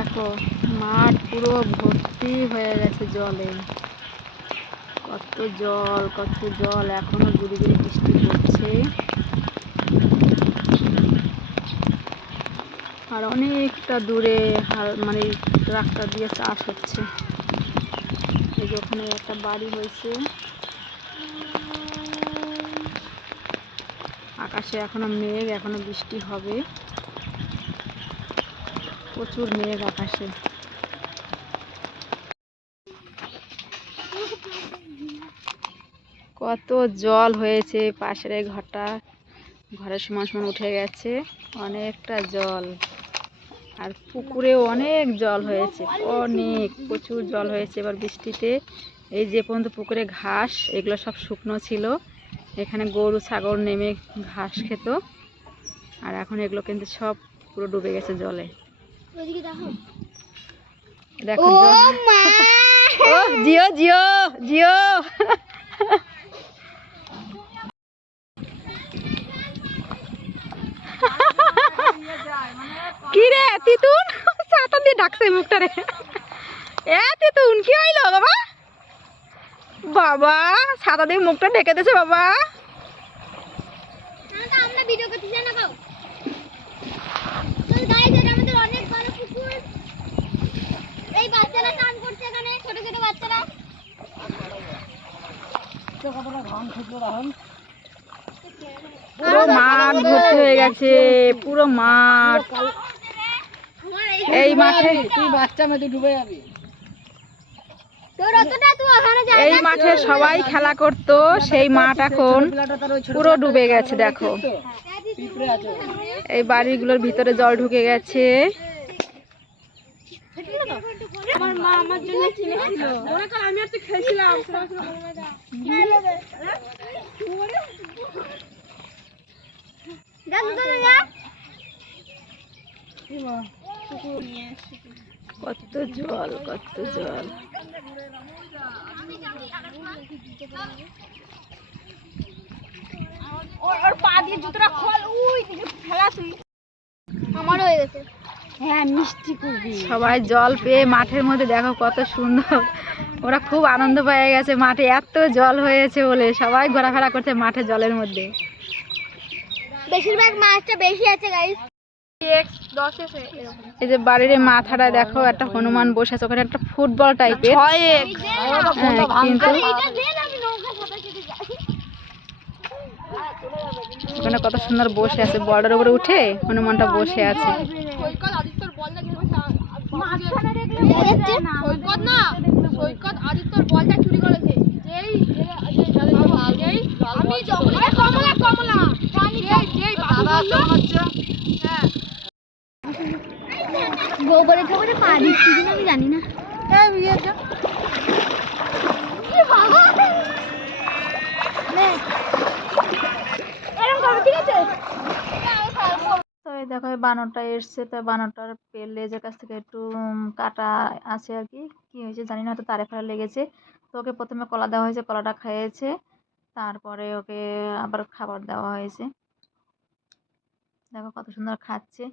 দেখো মাঠ পুরো ভর্তি হয়ে গেছে জলে। কত জল কত জল, এখনো গুড়ি গুড়ি বৃষ্টি পড়ছে। আর অনেকটা দূরে মানে রাস্তা দিয়ে চাষ হচ্ছে। এই যে ওখানে একটা বাড়ি হয়েছে। আকাশে এখনো মেঘ, এখনো বৃষ্টি হবে। প্রচুর মেঘ আকাশে। কত জল হয়েছে, পাশের এই ঘরের সমান সমান উঠে গেছে, অনেকটা জল। আর পুকুরে অনেক জল হয়েছে, অনেক প্রচুর জল হয়েছে এবার বৃষ্টিতে। এই যে পর্যন্ত পুকুরে ঘাস, এগুলো সব শুকনো ছিল। এখানে গরু ছাগল নেমে ঘাস খেত, আর এখন এগুলো কিন্তু সব পুরো ডুবে গেছে জলে। দেখো ও জিও জিও জিও কি রে তিতুন, ছাতা দিয়ে ডাকছে মুখটা রে। এ তিতুন কি হইলো বাবা? বাবা ছাতা দিয়ে মুখটা ঢেকে দিয়েছে বাবা। আমরা ভিডিও করতেছি না গো। তো গাইস এটা আমাদের অনেক বড় পুকুর। এই বাচ্চারা স্নান করছে এখানে, ছোট ছোট বাচ্চারা। কতটা ঘাম ছিল রাহুল। পুরো মাঠ ভর্তি হয়ে গেছে, পুরো মাঠ। এই মাঠে তুই বাচ্চা মেয়ে তুই ডুবে যাবি। এই মাঠে সবাই খেলা করতো, সেই মাঠ এখন পুরো ডুবে গেছে। দেখো এই বাড়িগুলোর ভিতরে জল ঢুকে গেছে। আমার মা আমার জন্য কিনেছিল। ওরা কাল আমি আর তুই খেলছিলাম। কত জল কত জল। ওর পা দিয়ে জুতোটা খোল, উই ফেলা তুই। আমার হয়ে গেছে। হ্যাঁ মিষ্টি করবি। সবাই জল পেয়ে মাঠের মধ্যে দেখো কত সুন্দর, ওরা খুব আনন্দ পেয়ে গেছে। মাঠে এত জল হয়েছে বলে সবাই ঘোরাফেরা করছে মাঠে জলের মধ্যে। বেশিরভাগ মাছটা বেশি আছে গাইস। এই যে বাড়ির মাথাটা দেখো, একটা হনুমান বসে আছে ওখানে, একটা ফুটবল টাইপের। কিন্তু ওখানে কত সুন্দর বসে আছে, বর্ডার উপরে উঠে হনুমানটা বসে আছে। গোবরে টোবরে পা দিচ্ছি কিনা আমি জানি না। তো এই দেখো এই বানরটা এসছে, তো বানরটার লেজের কাছ থেকে একটু কাটা আছে আর কি। কি হয়েছে জানি না, হয়তো তারে ফারে লেগেছে। তো ওকে প্রথমে কলা দেওয়া হয়েছে, কলাটা খেয়েছে। তারপরে ওকে আবার খাবার দেওয়া হয়েছে। দেখো কত সুন্দর খাচ্ছে।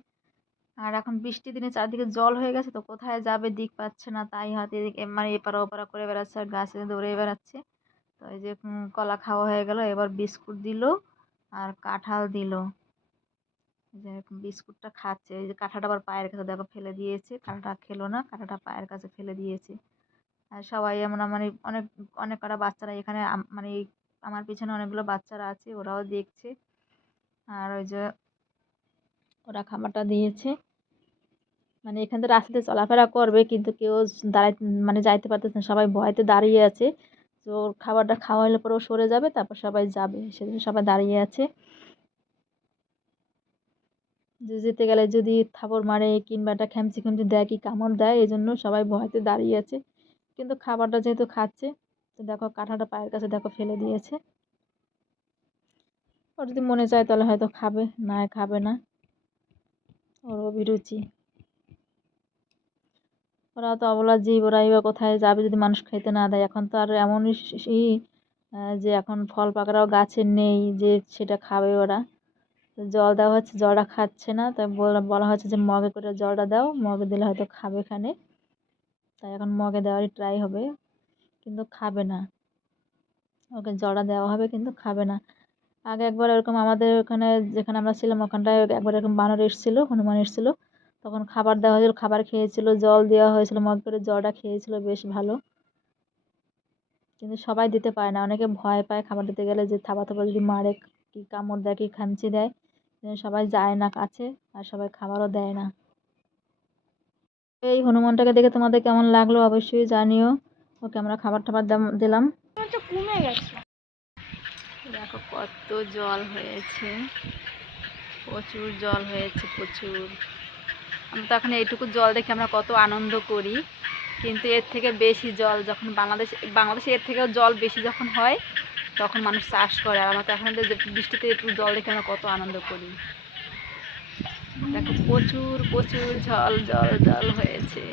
আর এখন বৃষ্টির দিনে চারদিকে জল হয়ে গেছে, তো কোথায় যাবে দিক পাচ্ছে না, তাই হয়তো এদিকে মানে এপারা ওপারা করে বেড়াচ্ছে আর গাছে দৌড়ে বেড়াচ্ছে। তো এই যে কলা খাওয়া হয়ে গেল, এবার বিস্কুট দিল আর কাঁঠাল দিল। যে বিস্কুটটা খাচ্ছে, এই যে কাঁঠাটা আবার পায়ের কাছে দেখো ফেলে দিয়েছে, কাঁঠাটা খেলো না, কাঁঠাটা পায়ের কাছে ফেলে দিয়েছে। আর সবাই এমন মানে অনেক অনেক কটা বাচ্চারা এখানে মানে আমার পিছনে অনেকগুলো বাচ্চারা আছে, ওরাও দেখছে। আর ওই যে ওরা খাবারটা দিয়েছে, মানে এখান থেকে রাস্তাতে চলাফেরা করবে কিন্তু কেউ দাঁড়াই মানে যাইতে পারতেছে না, সবাই ভয়তে দাঁড়িয়ে আছে। তো ওর খাবারটা খাওয়া হলে পরে ও সরে যাবে, তারপর সবাই যাবে, সেজন্য সবাই দাঁড়িয়ে আছে। যে যেতে গেলে যদি থাপড় মারে কিংবা একটা খ্যামচি খ্যামচি দেয় কি কামড় দেয়, এই জন্য সবাই ভয়তে দাঁড়িয়ে আছে। কিন্তু খাবারটা যেহেতু খাচ্ছে, তো দেখো কাঁঠাটা পায়ের কাছে দেখো ফেলে দিয়েছে। ওর যদি মনে চায় তাহলে হয়তো খাবে, না খাবে না, ওর অভিরুচি। ওরা তো অবলা জীব, ওরাই বা কোথায় যাবে যদি মানুষ খাইতে না দেয়। এখন তো আর এমনই যে এখন ফল পাকড়াও গাছে নেই যে সেটা খাবে ওরা। তো জল দেওয়া হচ্ছে, জলটা খাচ্ছে না, তাই বলা হচ্ছে যে মগে করে জলটা দাও, মগে দিলে হয়তো খাবে এখানে। তাই এখন মগে দেওয়ারই ট্রাই হবে, কিন্তু খাবে না। ওকে জলটা দেওয়া হবে কিন্তু খাবে না। আগে একবার এরকম আমাদের ওখানে যেখানে আমরা ছিলাম ওখানটায় একবার এরকম বানর এসেছিলো, হনুমান এসেছিলো, তখন খাবার দেওয়া হয়েছিল, খাবার খেয়েছিল, জল দেওয়া হয়েছিল, মগ করে জলটা খেয়েছিল বেশ ভালো। কিন্তু সবাই দিতে পারে না, অনেকে ভয় পায় খাবার দিতে গেলে যে থাবা থাবা যদি মারে, কি কামড় দেয়, কি খামচি দেয়, সবাই যায় না কাছে, আর সবাই খাবারও দেয় না। এই হনুমানটাকে দেখে তোমাদের কেমন লাগলো অবশ্যই জানিও। ওকে আমরা খাবার টাবার দিলাম। তো কমে গেছে। দেখো কত জল হয়েছে, প্রচুর জল হয়েছে, প্রচুর। আমরা তো এখন এইটুকু জল দেখে আমরা কত আনন্দ করি, কিন্তু এর থেকে বেশি জল যখন বাংলাদেশে এর থেকেও জল বেশি যখন হয় তখন মানুষ চাষ করে। আর আমরা তো এখন বৃষ্টিতে একটু জল দেখে আমরা কত আনন্দ করি। দেখো প্রচুর প্রচুর জল জল জল হয়েছে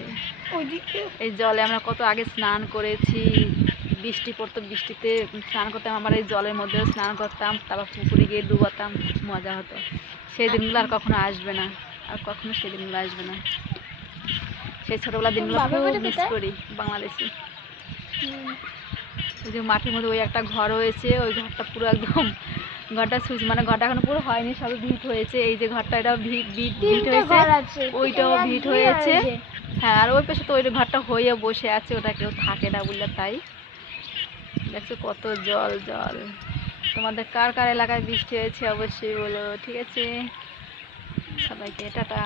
ওইদিকে এই জলে আমরা কত আগে স্নান করেছি, বৃষ্টি পড়তো, বৃষ্টিতে স্নান করতাম, আমরা এই জলের মধ্যেও স্নান করতাম, তারপর পুকুরে গিয়ে ডুবাতাম, খুব মজা হতো। সেই দিনগুলো আর কখনো আসবে না, আর কখনো সেই দিনগুলো আসবে না। সেই ছোটোবেলার দিনগুলো বাপের খুব বাড়ি মিস কোথায়? করি বাংলাদেশে। ওই যে মাঠের মধ্যে ওই একটা ঘর হয়েছে, ওই ঘরটা পুরো একদম ঘরটা মানে ঘরটা এখনো পুরো হয়নি, সবে ভিট হয়েছে। এই যে ঘরটা, এটা ভিট হয়েছে, ওইটাও ভিট হয়েছে। হ্যাঁ, আর ওই পাশে তো ওই ঘরটা হয়ে বসে আছে, ওটা কেউ থাকে না বললে তাই। দেখছো কত জল জল। তোমাদের কার কার এলাকায় বৃষ্টি হয়েছে অবশ্যই বলো, ঠিক আছে? সবাইকে টাটা।